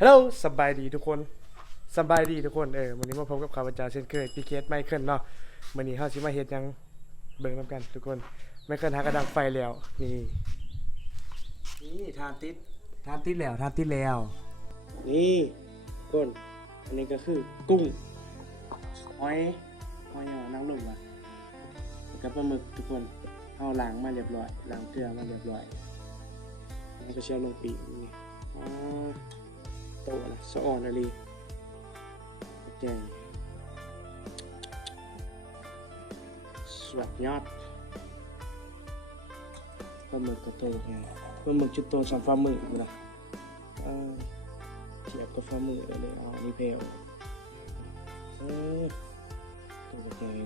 ฮัลโหลสบายดีทุกคนสบายดีทุกคนเออวันนี้มาพบกับข้าพเจ้าเช่นเคยพีเคสไมเคิลเนาะวันนี้เฮาสิมาเฮ็ดหยังเบิ่งนํกันทุกคนไมเคิลหากระดังไฟแล้วนี่นี่ทานติดทานติดแล้วทานติดแล้ว นี่ทุกคนอันนี้ก็คือกุ้งหอยหอยหอนั่งลงอะแล้วก็ปลาหมึกทุกคนเอาล้างมาเรียบร้อยล้างเกลือมาเรียบร้อยแล้วก็เชียวลงปีกนี่อ๋อ โตละสะอ่อนอะไรแกงสวัสดยอดปลาหมึกก็โตไงปลาหมึกจุดโตสามฟ้ามือนะเออเทียบกับฟ้ามือเลยเอาอันนี้เพลเออตัวกระจาย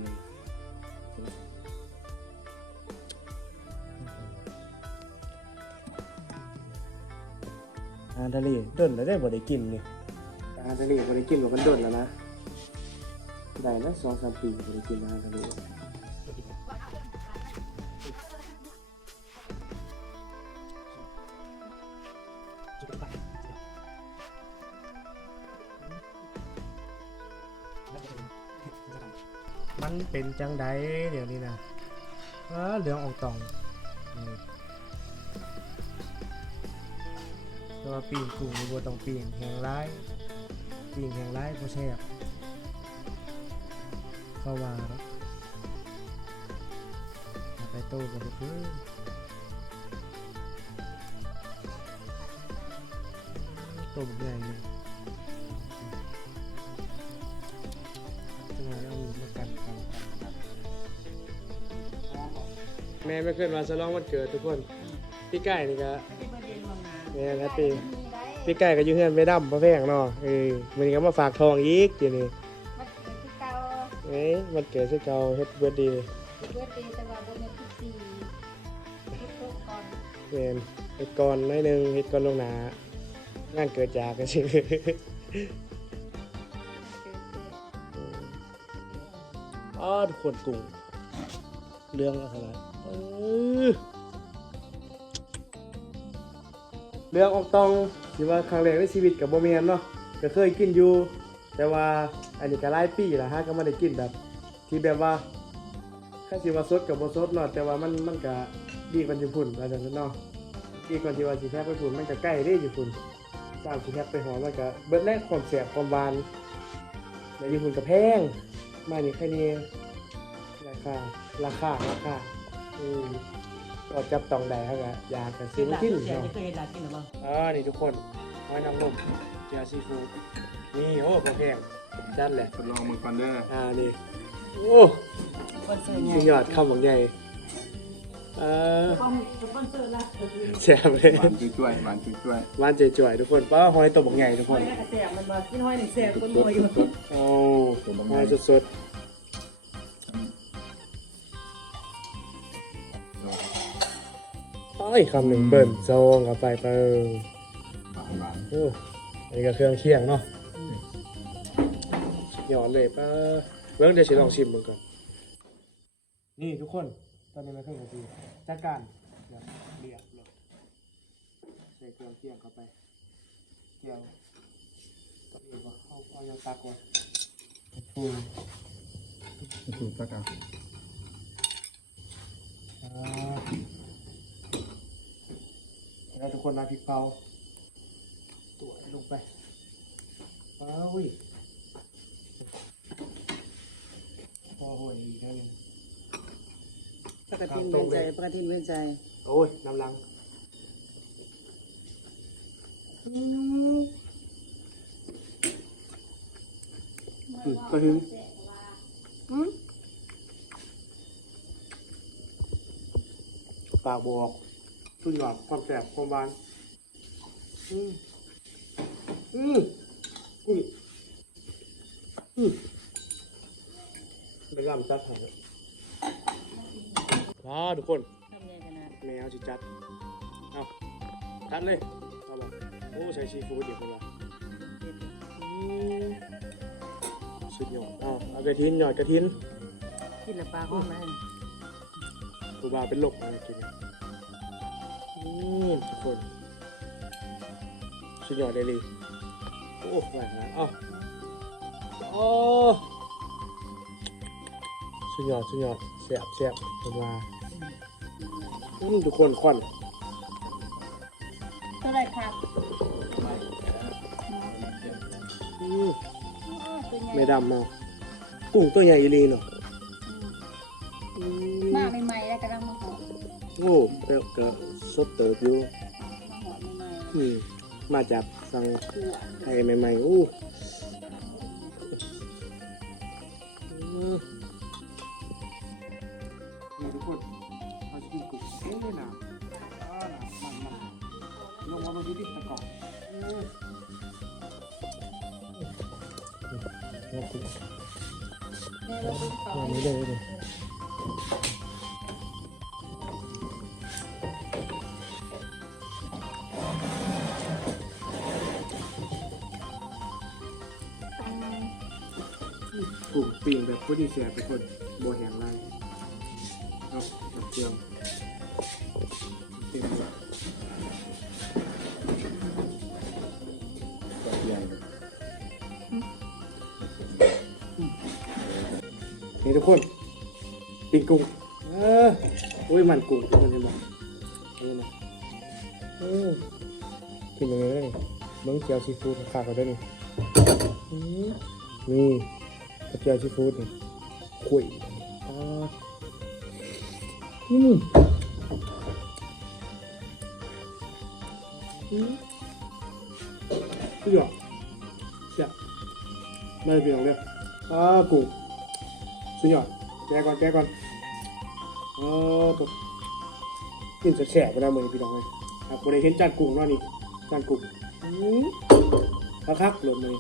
าหารทะเลดนแล้วได้บ่ได้กินนี่อาหารทะเลบ่ได้กินว่ามันดนแล้วนะได้แล้วสองสามปีบ่ได้กินอาหารทะเลมันเป็นจังไดเดี๋ยวนี้นะเออเหลืองออกตอง ว่าปีงกุ้งนี่บ่ต้องปีงแหงร้ายปีงแหงร้ายบ่แซ่บเข้าว่าเนาะเอาไปโต้กันบ่คือโต้บักใหญ่เลยจังหวะเอามีดมากันกันแม่ไม่เคยมาฉลองวันเกิดทุกคน พี่ไก่นี่ก็ แม่นะปีพี่ไก่ก็อยู่เฮือนไม่ดำบ่แพงเนาะเออมื้อนี้ก็มาฝากทองอีกเดี๋ยวนี้มันเป็นที่เก่าเอ้ยมันเกิดสิเก่าเฮ็ดเบิดดีเบิดปีแต่ว่าบ่แม่นทุกปีทุกทุกก่อนแม่นเฮ็ดก่อนหน้อยหนึงเฮ็ดก่อนลวงหน้างานเกิดจากกันสิเกิดเกิดอ๋อทุกคนกุ้งเรื่องอะไรเออ เรื่องออกตองที่ว่าครั้งแรกในชีวิตกับโบเมียนเนาะก็เคยกินอยู่ แต่ว่าอันนี้ก็หลายปีแล้วฮะก็ไม่ได้กินแบบ ที่แบบว่าแค่สิว่าสดกับโบสดเนาะแต่ว่ามันมันก็ดีกว่าญี่ปุ่นว่าจังซั่นเนาะดีกว่าที่ว่าสิแทบไปญี่ปุ่นมันก็ใกล้เด้ญี่ปุ่นสร้างสิแทบไปหอมมันก็เบิดแรกความแสบความหวานในญี่ปุ่นก็แพงมานี่แค่นี้ราคาราคาราคาอืม ก็จับต้องได้ครับอะอยากจะซื้อมากินเสียเนาะจะเคยเห็นร้านกินหรือเปล่าอ๋อนี่ทุกคนหอยนางรมเจียซีฟู้ดนี่โอ้พอแพงจัดแหละทดลองมือก่อนเด้ออ่านี่โอ้สปอนเซอร์ไงสุดยอดข้าวหมกใหญ่เออสปอนเซอร์ละแซ่บเลยหวานช่วยๆหวานช่วยหวานเจ๋ยๆทุกคนป้าหอยตัวหมกใหญ่ทุกหคอนยกระแสมันมากินหอยหนึ่งแสบคนรวยอยู่โอ้หอยสดๆ อ้อยคำหนึ่งเบิ่นซองกับไปเปิงหวานหวานโอ้อันนี้ก็เครื่องเคียงเนาะสุดยอดเลยป้าเบื้องเดี๋ยวฉันลองชิมมือก่อนนี่ทุกคนตอนนี้มาเครื่องกะทิจัดการเดี๋ยวเรียบเลยใส่เครื่องเคียงเข้าไปเกี่ยวตอนนี้ก็เอาเอายาตาก่อนปูถูกประกันอ่า แล้วทุกคนมาพริกเผาตัวลงไปเอ้ยโอ้ยอีกแล้วหนึงปกติเวียนใจปกติเวียนใจ โอ้ยน้ำลังอืมก็ถึงปากบอก สุดยอดความแสบความหวาน อืมอืมกุ้งอืมเป็นลำจัดให้ว้าทุกคน ทำไงกันนะแมวจิจัด เอาจัดเลยเอาบอกโอ้ใส่ซีฟู้ดเดี๋ยวคนละอืมสุดยอดเอาเอากระทินหยอดกระทินกินละปลาห้องนั่นกูบาเป็นลบอะไรกินเนี่ย อืมทุกคน สุดยอดเลยเลยโอ้แหวนนะเอ้าโอ้สุดยอดสุดยอดเสียบเสียบผมมาอืมทุกคนควันเท่าไหรครับอืมอ๋อตัวใหญ่ไม่ดำมากุ้งตัวใหญ่อีหลีเนาะอืมมาใหม่ๆ โอ้เปรี้ยวก็สดเติบอยู่มาหอมใหม่อืมมาจากสั่งๆตัวไทยใหม่ๆอู้อืมนี่ทุกคนเราจะกินกุ้งเอ๊ะน่ะอ่าน่ะมันมันลงมาบนที่ดินตะกอนอืมเอากุ้งแม่เราเป็นเขาอันนี้เลย เลยกุ้งปิ้งแบบพอดีแซ่บทุกคนโบแหงไรเอาน้ำเจียวเต็มเลยตัวใหญ่เลยนี่ทุกคนปิ้งกุ้งเอออุ้ยมันกุ้งทุกคนเห็นไหมนี่นะเออกินยังไงได้นี่เบิ้งเจียวซีฟู้ดขาดเขาได้นี่อืมนี่ กระเจียวซีฟู้ดนี่คุยอ่าอืมอืมสุดยอดเสียไม่เปลี่ยนเลยอ่ากุ้งสุดยอดแกก่อนแกก่อนเออปุ๊บกินแฉะไปแล้วมือนพี่น้องเลยครับบริเห็นจานกุ้งเนาะนี่จานกุ้งอืมคักคักๆหล่นเลย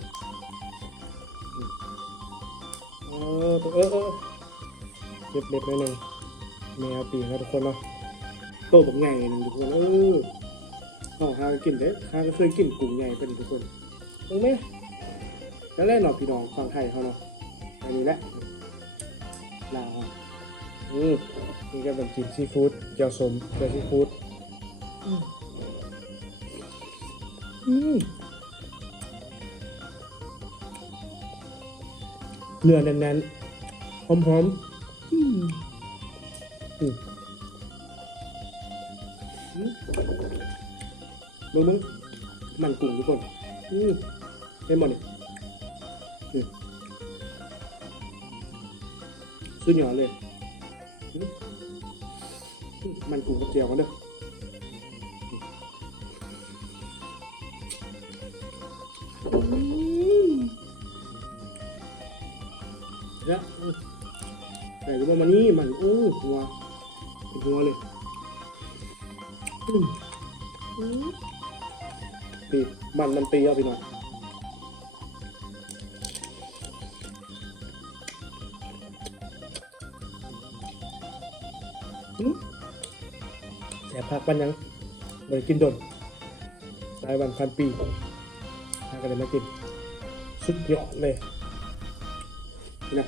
อเออเออเออเล็บเล็บหนิดนึงแมวปีกนะทุกคนเนาะโตแบบใหญ่นึงทุกคนเออเอาหากินเด้หาก็เคยกินกุ้งใหญ่เป็นทุกคนรู้ไหมแล้วแรกเนาะพี่น้องฟังไทยเขาเนาะอันนี้แหละลาวอืมนี่ก็เป็นกินซีฟู้ดเจียวสมเจียวซีฟู้ดอืม เนื้อแน่นๆ หอมๆอืมอืมอืมมึงมึงมันกุ้งทุกคนอืมเห็นหมดนี่สุดยอดเลย มันกุ้งกับเจียวกันเด้อ แต่รู้ว่านี่มันโอ้หัวหัวเลยอืมอืมนี่มันมันตีเอาไปหน่อยแต่พักวันยังเลยกินดนหลายวันพันปีถ้าก็เลยมากิน สุดยอดเลยนะ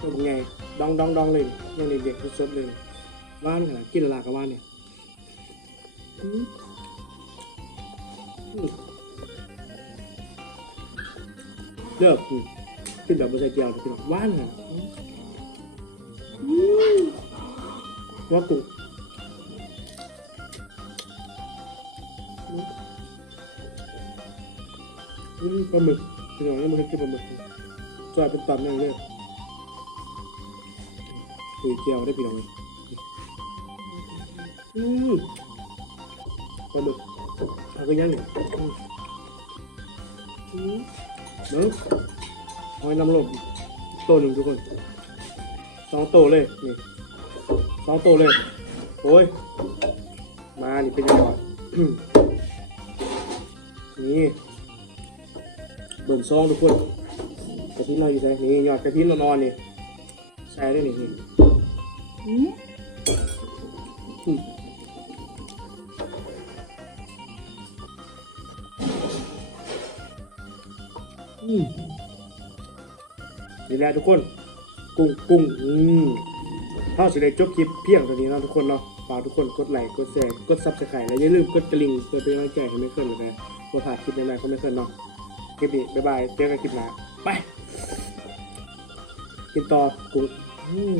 ตัวเป็นไงดองดองดองเลยยังเด็กๆสดๆเลยว่านขนาดกินละลากับว่านเนี่ยเลือกอืมกินแบบไม่ใส่เจียวแต่กินแบบว่านขนาดอืมว่ากุ้งอืมปลาหมึกพี่น้องยังไม่เคยกินปลาหมึกจอยเป็นตอนนั่งเลย คุยเจียวได้พี่น้องอืมปลาหมึกเอาไปยังเนี่ยอืมอืมเนาะหอยนางรมตัวหนึ่งทุกคนสองตัวเลยนี่สองตัวเลยโอ้ยมานี่เป็นยังไงนี่เบิ่งซองทุกคนกระทินเราอยู่ไหนนี่ยอดกระทินเรานอนนี่ใส่ได้นี่ นี่อืมนี่แหละทุกคน กุ้งกุ้งอืมถ้าสิได้จบคลิปเพียงตัวนี้เนาะทุกคนเนาะฝากทุกคนกดไลค์กดแชร์กดซับสไครต์และอย่าลืมกดกระลิ่งเพื่อเป็นกำลังใจให้ไม่เคลื่อนเลยนะโปรถ่ายคลิปใหม่ๆก็ไม่เคินเนาะคลิปนี้บ๊ายบายเจอกันคลิปหน้าไปกินต่อกุ้งอืม